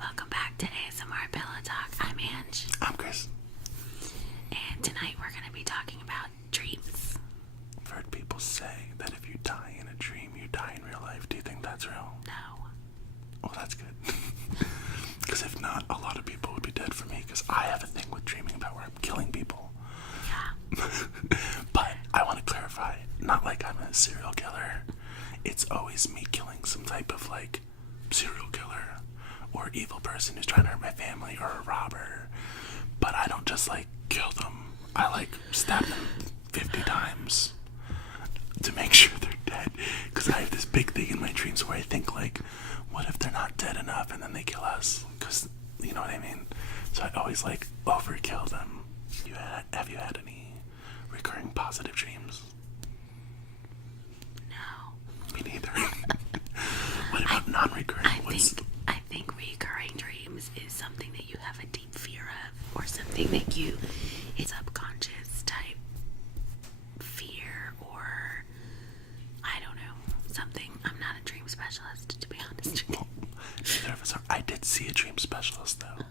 Welcome back to ASMR Pillow Talk. I'm Ange. I'm Chris. And tonight we're going to be talking about dreams. I've heard people say that if you die in a dream, you die in real life. Do you think that's real? No. Well, that's good. Because if not, a lot of people would be dead for me, because I have a thing with dreaming about where I'm killing people. Yeah. But I want to clarify, not like I'm a serial killer. It's always me killing some type of, like, serial killer or evil person who's trying to hurt my family or a robber. But I don't just, like, kill them. I, like, stab them 50 times to make sure they're dead. Because I have this big thing in my dreams where I think, like, what if they're not dead enough and then they kill us? Because, you know what I mean? So I always, like, overkill them. Have you had any recurring positive dreams? No. Me neither. What about non-recurring? I think recurring dreams is something that you have a deep fear of, or something that it's subconscious type fear, or I don't know, something. I'm not a dream specialist, to be honest. Well, neither of us are. I did see a dream specialist, though.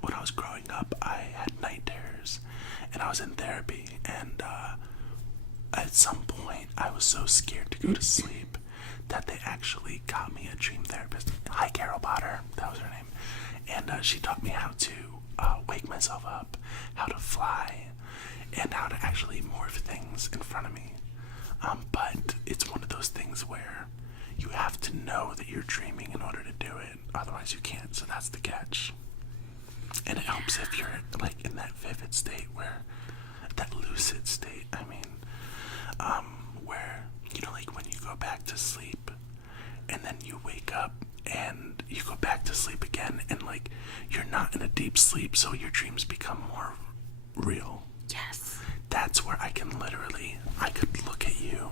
When I was growing up, I had night terrors, and I was in therapy, and at some point, I was so scared to go to sleep that they actually got me a dream therapist. Hi, Carol Potter, that was her name. And she taught me how to wake myself up, how to fly, and how to actually morph things in front of me. But it's one of those things where you have to know that you're dreaming in order to do it, otherwise you can't, so that's the catch. And it helps if you're, like, in that vivid state where, that lucid state, where, you know, like when you go back to sleep and then you wake up and you go back to sleep again, and, like, you're not in a deep sleep, so your dreams become more real. Yes. That's where I could look at you,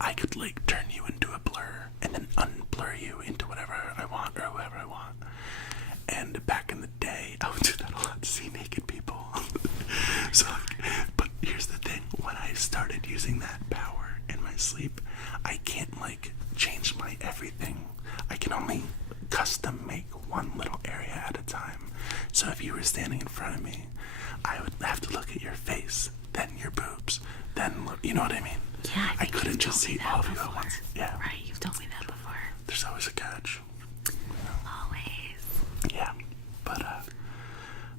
I could, like, turn you into a blur and then unblur you into whatever I want or whoever I want. And back in the day, I would do that a lot to see naked people. So, but here's the thing, when I started using that power in my sleep, I can't, like, change my everything. I can only custom make one little area at a time. So if you were standing in front of me, I would have to look at your face, then your boobs, then look, you know what I mean? Yeah, I couldn't just see all of you at once. Yeah. Right, you've told me that before. There's always a catch. Always. Yeah.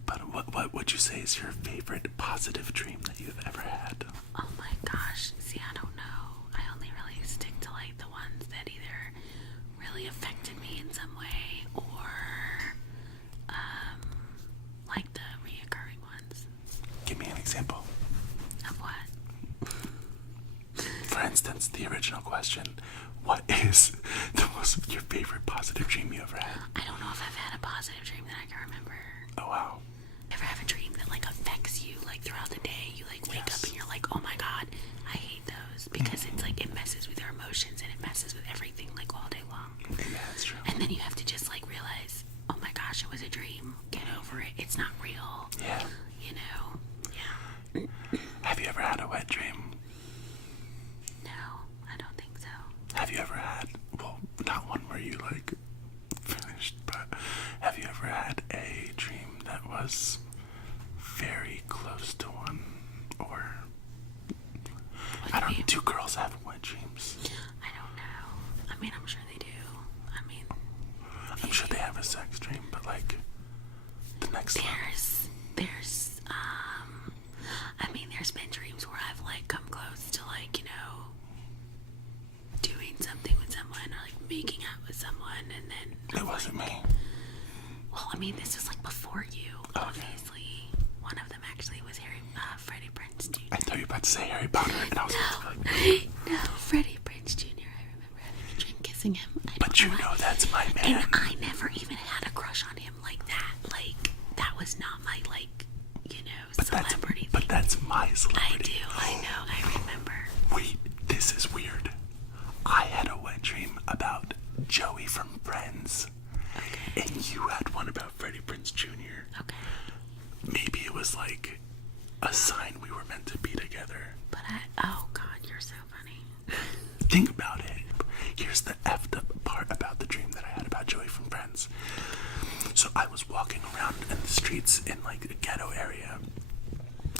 But what would you say is your favorite positive dream that you've ever had? Oh my gosh. See, I don't know. I only really stick to, like, the ones that either really affected me in some way or like the reoccurring ones. Give me an example. Of what? For instance, the original question, what is your favorite positive dream you ever had? I don't know if I've had a positive dream that I can remember. Oh, wow. Ever have a dream that, like, affects you, like, throughout the day? You, like, wake up and you're like, oh my god, I hate those, because it's like it messes with your emotions and it messes with everything, like, all day long. Yeah, that's true. And then you have to just, like, realize, oh my gosh, it was a dream. Get over it. It's not real. Yeah. You know? Yeah. Have you ever had a wet dream? No, I don't think so. Have you ever had, well, not one where you, like, finished, but have you ever had a dream that was very close to one? Or, I don't know, do girls have wet dreams? I don't know. I mean, I'm sure they do. I mean, I'm sure they have a sex dream, but, like, the next level. There's been dreams where I've, like, come close to, like, you know, doing something with someone or, like, making out with someone, and then It wasn't me. well, I mean, this was, like, before you, Okay. obviously. One of them actually was Freddie Prinze Jr. I thought you were about to say Harry Potter, and I was like, No, Freddie Prinze Jr. I remember having a dream kissing him. but you know that's my man. And I never even had a crush on him like that. Like, that was not my, like, you know, celebrity thing. But that's my celebrity. I know, I remember. Wait, this is weird. I had a wet dream about Joey from Friends. Okay. And you had one about Freddie Prinze Jr. Okay. Maybe it was like a sign we were meant to be together. But oh god, you're so funny. Think about it. Here's the effed up part about the dream that I had about Joey from Friends. I was walking around in the streets in like a ghetto area.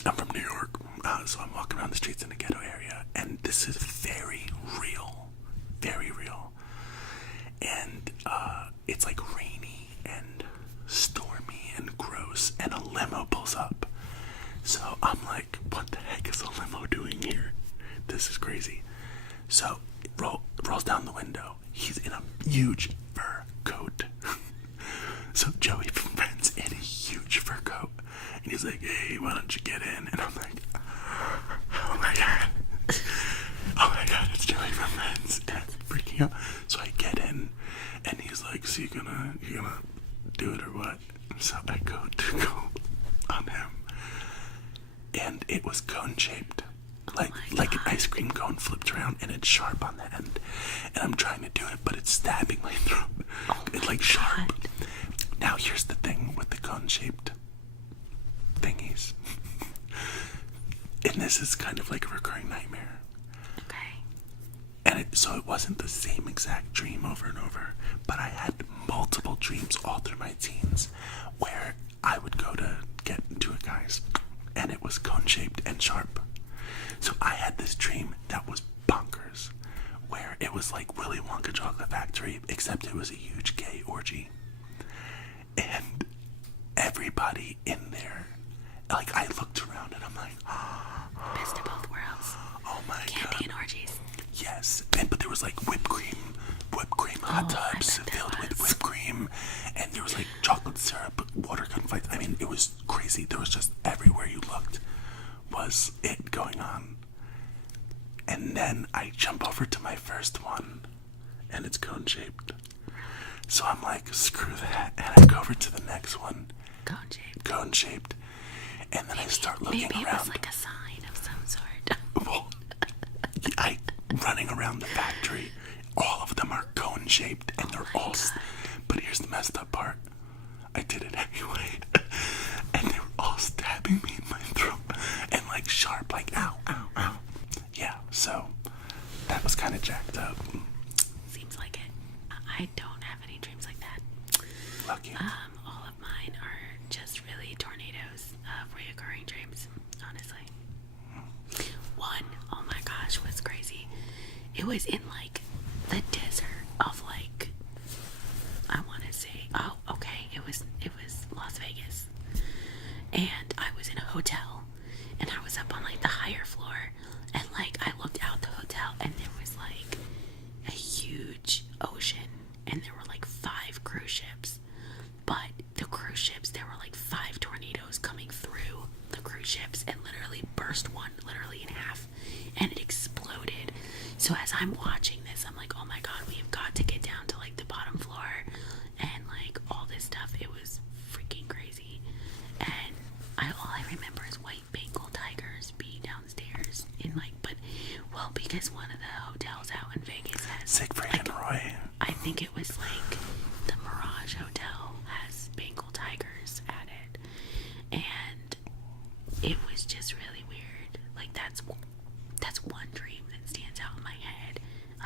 I'm from New York, so I'm walking around the streets in a ghetto area, and this is very real, very real. And it's like rainy and stormy and gross, and a limo pulls up. So I'm like, what the heck is a limo doing here? This is crazy. So it rolls down the window. He's in a huge fur coat. So Joey from Friends in a huge fur coat. And he's like, hey, why don't you get in? And I'm like, oh my god. Oh my god, it's Joey from Friends. And I'm freaking out. So I get in, and he's like, so you gonna do it or what? So I go on him. And it was cone shaped. Like an ice cream cone flipped around, and it's sharp on the end. And I'm trying to do it, but it's stabbing my throat. It's like sharp. Now here's the thing with the cone shaped thingies. And this is kind of like a recurring nightmare. Okay. And so it wasn't the same exact dream over and over, but I had multiple dreams all through my teens where I would go to get into a guy's, and it was cone shaped and sharp. So I had this dream that was bonkers, where it was like Willy Wonka Chocolate Factory, except it was a huge gay orgy. And everybody in there, like, I looked around and I'm like, Best of both worlds. oh my Candy god. and orgies. Yes, but there was like whipped cream hot tubs filled with whipped cream, and there was like chocolate syrup, water conflict. I mean, it was crazy. There was just everywhere you looked was it going on. And then I jump over to my first one, and it's cone shaped. So I'm like, screw that, and I go over to the next one, cone shaped, and then I start looking maybe around. Maybe it was like a sign of some sort. Well, running around the factory, all of them are cone shaped, and they're all. But here's the messed up part: I did it anyway, and they were all stabbing me in my throat, and like sharp, like ow, ow, ow. Yeah, so that was kind of jacked up. Seems like it. I don't have any dreams like that. Lucky. All of mine are just really tornadoes of reoccurring dreams, honestly. One, oh my gosh, was crazy. It was in like the desert of like, I want to say, oh, okay, it was Las Vegas. And I was in a hotel, and I was up on like the higher floor, and like I looked out the hotel, and there was like a huge ocean, and there were like 5 cruise ships. But the cruise ships, there were like 5 tornadoes coming through the cruise ships and literally burst one literally in half, and it exploded. So as I'm watching this, I'm like, oh my god, we have got to get down to like the bottom floor and like all this stuff. It was freaking crazy. And all I remember is white Bengal tigers being downstairs in like, because one of the hotels out in Vegas has Siegfried like, and Roy. I think it was like the Mirage Hotel has Bengal tigers at it, and it was just really weird. Like that's one dream that stands out in my head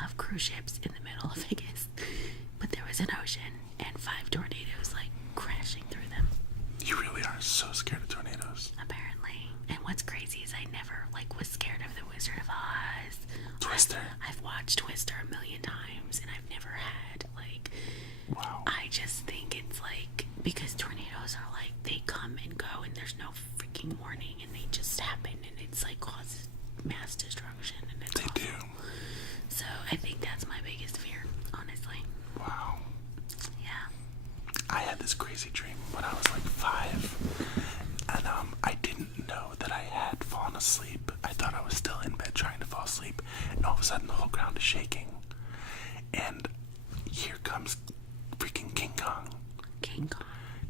of cruise ships in the middle of Vegas, but there was an ocean and 5 tornadoes like crashing through them. You really are so scared of tornadoes. Apparently. And what's crazy is I never like was scared of the Wizard of Oz. Twister. I've watched Twister a million times, and I've never had like. Wow. I just think it's like because tornadoes are like they come and go, and there's no freaking warning, and they just happen, and it's like causes mass destruction, and it's They awful. do. So I think that's my biggest fear, honestly. Wow. Yeah. I had this crazy dream when I was like 5, and I didn't know that I had fallen asleep. I thought I was still in bed trying to fall asleep, and all of a sudden the whole ground is shaking, and here comes freaking King Kong. King Kong.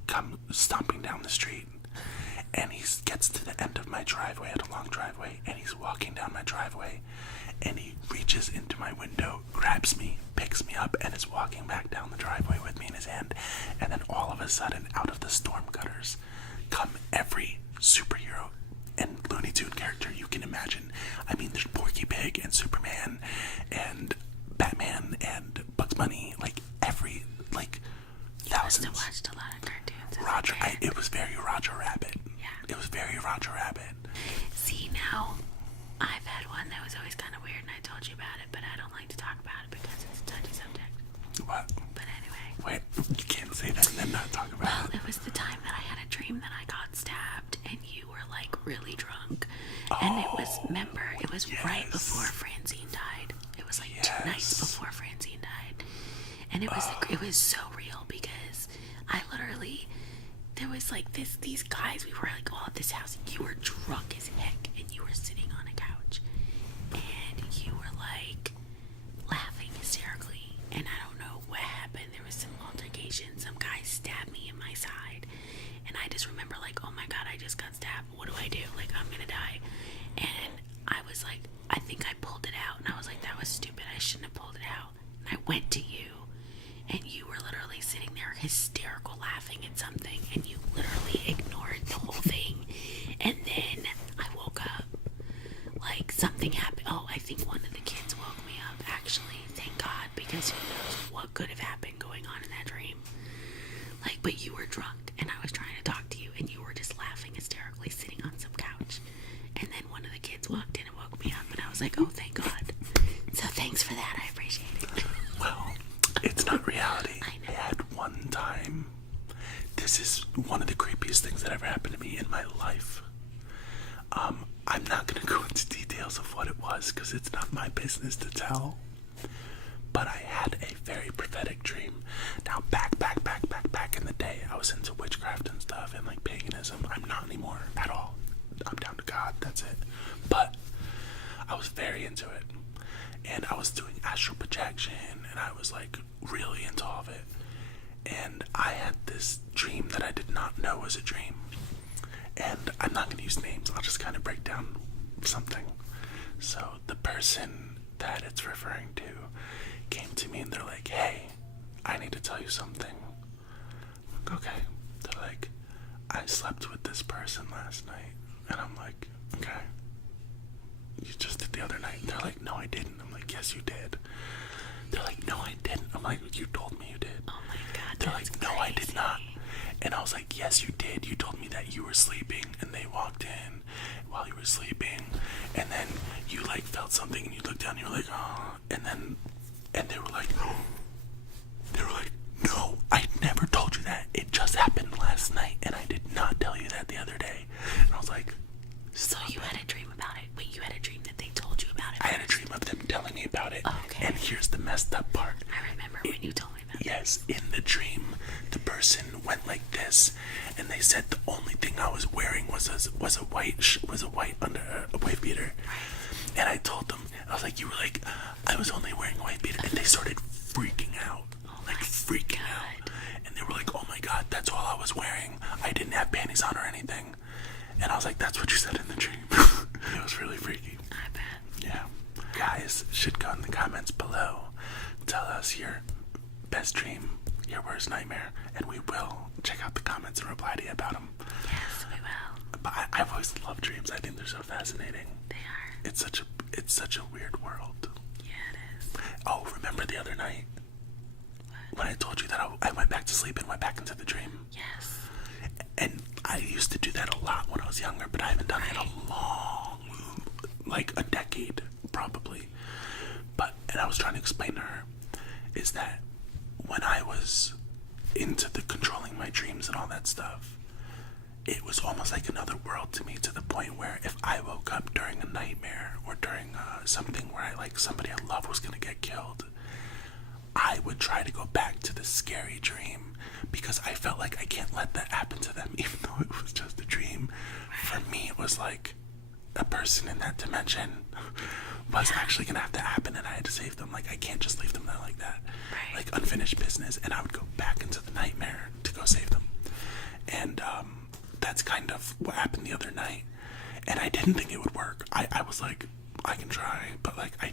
Come stomping down the street, and he gets to the end of my driveway. I had a long driveway, and he's walking down my driveway, and he reaches into my window, grabs me, picks me up, and is walking back down the driveway with me in his hand. And then all of a sudden, out of the storm gutters come every superhero and Looney Tune character you can imagine. I mean, there's Porky Pig and Superman and Batman and Bugs Bunny, like every, like, You must thousands. have watched a lot of cartoons. Roger. It was very Roger Rabbit. Yeah. It was very Roger Rabbit. See, now, I've had one that was always kind of weird, and I told you about it, but I don't like to talk about it because it's a touchy subject. What? But anyway. Wait, you can't say that and then not talk about Well, it. it was the time that I had a dream that I got stabbed, and you were, like, really drunk. And it was, remember, it was right before Francine died. It was, like, 2 nights before Francine died. And it was so real because I literally, there was like these guys, we were like all at this house, you were drunk as heck, and you were sitting on a couch, and you were like laughing hysterically, and I don't know what happened, there was some altercation, some guy stabbed me in my side, and I just remember like, oh my god, I just got stabbed, what do I do, like I'm gonna die, and I was like, I think I pulled it out, and I was like, that was stupid, I shouldn't have pulled it out, and I went to you, and you were literally sitting there hysterical laughing at something, and you literally ignored the whole thing, and then I woke up, like something happened. Oh, I think one of the kids woke me up, actually, thank God, because who knows what could have happened going on in that dream. Like, but you were drunk, and I was trying to talk to you, and you were just laughing hysterically sitting on some couch, and then one of the kids walked in and woke me up, and I was like, oh, thank God. So thanks for that, I appreciate it. Well, it's not reality. I had one time. This is one of the creepiest things that ever happened to me in my life. I'm not going to go into details of what it was because it's not my business to tell. But I had a very prophetic dream. Now, back in the day, I was into witchcraft and stuff and like paganism. I'm not anymore at all. I'm down to God. That's it. But I was very into it. And I was doing astral projection, and I was like really into all of it. And I had this dream that I did not know was a dream. And I'm not going to use names, I'll just kind of break down something. So the person that it's referring to came to me and they're like, hey, I need to tell you something. I'm like, okay. They're like, I slept with this person last night. And I'm like, okay. You just did the other night. They're like, no, I didn't. I'm like, yes, you did. They're like, no, I didn't. I'm like, you told me you did. Oh my god. They're like, no, I did not. And I was like, yes, you did. You told me that you were sleeping, and they walked in while you were sleeping, and then you like felt something, and you looked down, and you were like, oh, and they were like, no, I never told you that. It just happened last night, and I did not tell you that the other day. And I was like, so you had a dream about it? Wait, you had a dream that they told you about it? I had a dream of them telling me about it. Oh, okay. And here's the messed up part. I remember when you told me about it. Yes, in the dream, the person went like this, and they said the only thing I was wearing was a white under a white beater. And I told them, I was like, you were like, I was only wearing a white beater, and they started freaking out, freaking out, and they were like, oh my god, that's all I was wearing. I didn't have panties on or anything. And I was like, that's what you said in the dream. It was really freaky. I bet. Yeah. Guys should go in the comments below. Tell us your best dream, your worst nightmare, and we will check out the comments and reply to you about them. Yes, we will. But I've always loved dreams. I think they're so fascinating. They are. It's such a weird world. Yeah, it is. Oh, remember the other night? When I told you that I went back to sleep and went back into the dream? Yes. And I used to do that a lot when I was younger, but I haven't done it in a long, like a decade, probably. And I was trying to explain to her, is that when I was into the controlling my dreams and all that stuff, it was almost like another world to me, to the point where if I woke up during a nightmare or during something where somebody I love was going to get killed, I would try to go back to the scary dream because I felt like I can't let that happen to them, even though it was just a dream. For me, it was like a person in that dimension was actually gonna have to happen, and I had to save them. Like, I can't just leave them there like that, like unfinished business. And I would go back into the nightmare to go save them. And that's kind of what happened the other night. And I didn't think it would work. I was like, I can try, but like I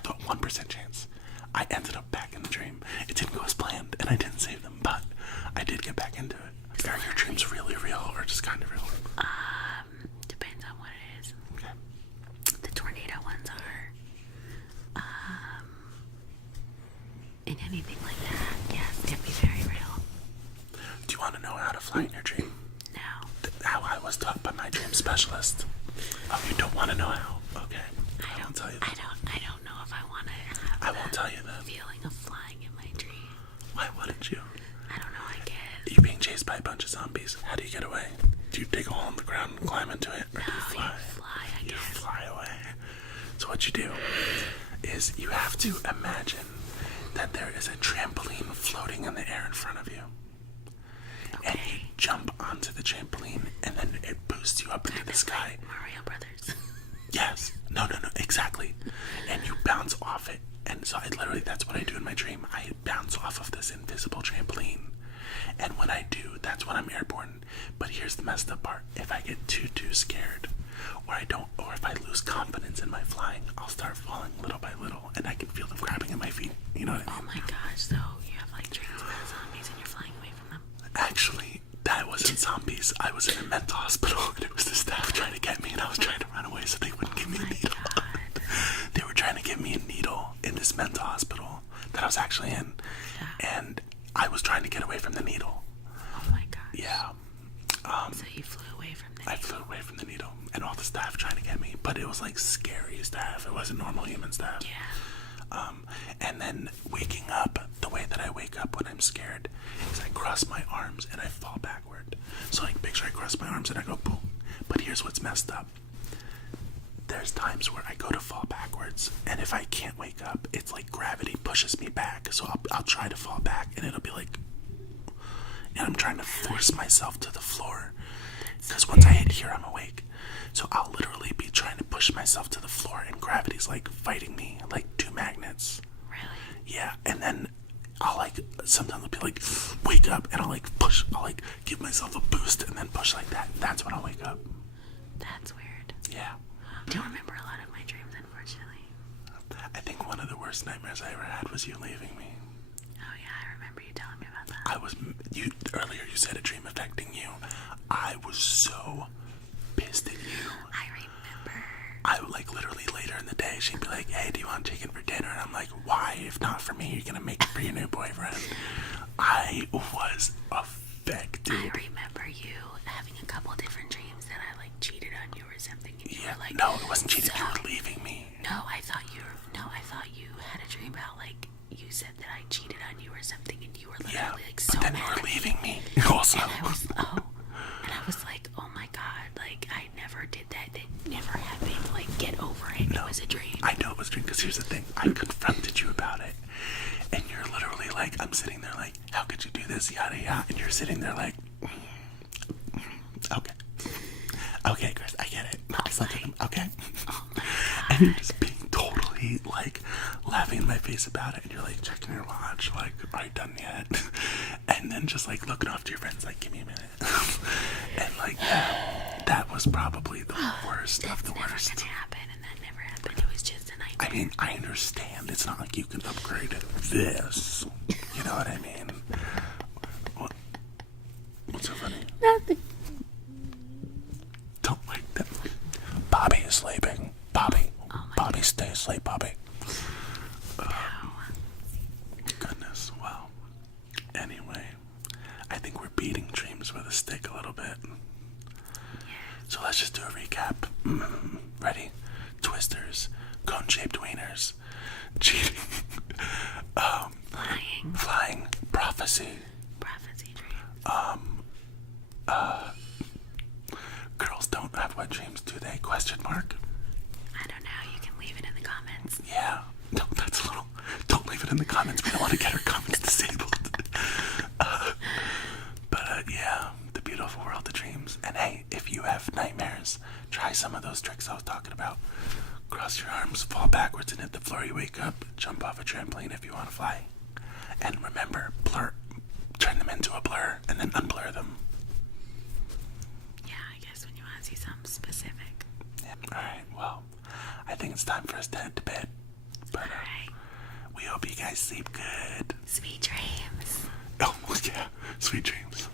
thought 1% chance. I ended up back in the dream. It didn't go as planned, and I didn't save them, but I did get back into it. Are your dreams really real, or just kind of real? Depends on what it is. Okay. The tornado ones are, and anything like that, yes, can be very real. Do you want to know how to fly in your dream? No. How I was taught by my dream specialist. Oh, you don't want to know how? Okay. I won't tell you that. I don't know if I want to have I won't tell you that. feeling of flying in my dream. Why wouldn't you? I don't know, I guess. You're being chased by a bunch of zombies. How do you get away? Do you dig a hole in the ground and climb into it? Or do you fly? I You guess. fly away. So what you do is you have to imagine that there is a trampoline floating in the air in front of you. And you jump onto the trampoline and then it boosts you up into the sky. Mario Brothers. Yes. No, exactly. And you bounce off it. And so that's what I do in my dream. I bounce off of this invisible trampoline. And when I do, that's when I'm airborne. But here's the messed up part. If I get too scared, or if I lose confidence in my flying, I'll start falling little by little, and I can feel them grabbing at my feet. You know what I mean? Oh my gosh, so you have like dreams about zombies and you're flying away from them? Actually, that wasn't zombies. I was in a mental hospital, and it was the staff trying to get me, and I was trying to run away so they wouldn't give me a needle. They were trying to give me a needle in this mental hospital that I was actually in, and I was trying to get away from the needle. Oh my gosh. Yeah. So you flew away from the I flew away from the needle, and all the staff trying to get me, but it was like scary staff. It wasn't normal human staff. Yeah. And then waking up, the way that I wake up when I'm scared is I cross my arms and I fall backward. So like picture I cross my arms and I go boom. But here's what's messed up. There's times where I go to fall backwards, and if I can't wake up, it's like gravity pushes me back. So I'll try to fall back, and it'll be like, and I'm trying to force myself to the floor. Because once I hit here, I'm awake. So I'll literally be trying to push myself to the floor, and gravity's like fighting me, like two magnets. Really? Yeah, and then I'll like, sometimes I'll be like, wake up, and I'll like push, I'll like give myself a boost, and then push like that. That's when I'll wake up. That's weird. Yeah. I don't remember a lot of my dreams, unfortunately. I think one of the worst nightmares I ever had was you leaving me. Oh yeah, I remember you telling me about that. Earlier you said a dream affecting you. I was so pissed at you. I remember. I would like literally later in the day, she'd be like, hey, do you want chicken for dinner? And I'm like, why? If not for me, you're gonna make it for your new boyfriend. I was affected. I remember you having a couple different dreams that I like cheated on you or something. And you were like, no, it wasn't cheating. You were leaving me. No, I thought you had a dream about like you said that I cheated on you or something, and you were literally like so but then mad. you were leaving me. Also. And I was like, oh my god, like I never did that. That never happened. Like get over it. No, it was a dream. I know it was a dream because here's the thing. I confronted you about it, and you're literally like, I'm sitting there like, how could you do this? Yada yada, and you're sitting there like, okay, Chris, I get it. Okay. Oh my god. And you're just being totally like laughing in my face about it, and you're like checking your watch, like, are you done yet? And then just like looking off to your friends, like, give me a minute. And like, yeah, that was probably the worst of the worst. That's never gonna happen, and that never happened. It was just a nightmare. I mean, I understand. It's not like you can upgrade this. You know what I mean? What's so funny? Nothing. Don't like that. Bobby is sleeping. Bobby. Oh my Bobby, stay asleep, Bobby. No. Goodness. Well, anyway, I think we're beating dreams with a stick a little bit. So let's just do a recap. Ready? Twisters, cone-shaped wieners, cheating, flying, prophecy, dreams. Girls don't have wet dreams, do they? Question mark. I don't know. You can leave it in the comments. Yeah. No, that's a little. Don't leave it in the comments. We don't want to get our comments disabled. But yeah, the beautiful world of dreams. And hey, if you have nightmares, try some of those tricks I was talking about. Cross your arms, fall backwards, and hit the floor. You wake up. Jump off a trampoline if you want to fly. And remember, turn them into a blur, and then unblur them. Yeah, I guess when you want to see something specific. Yeah. All right. Well, I think it's time for us to head to bed. But All right. we hope you guys sleep good. Sweet dreams. Oh yeah, sweet dreams.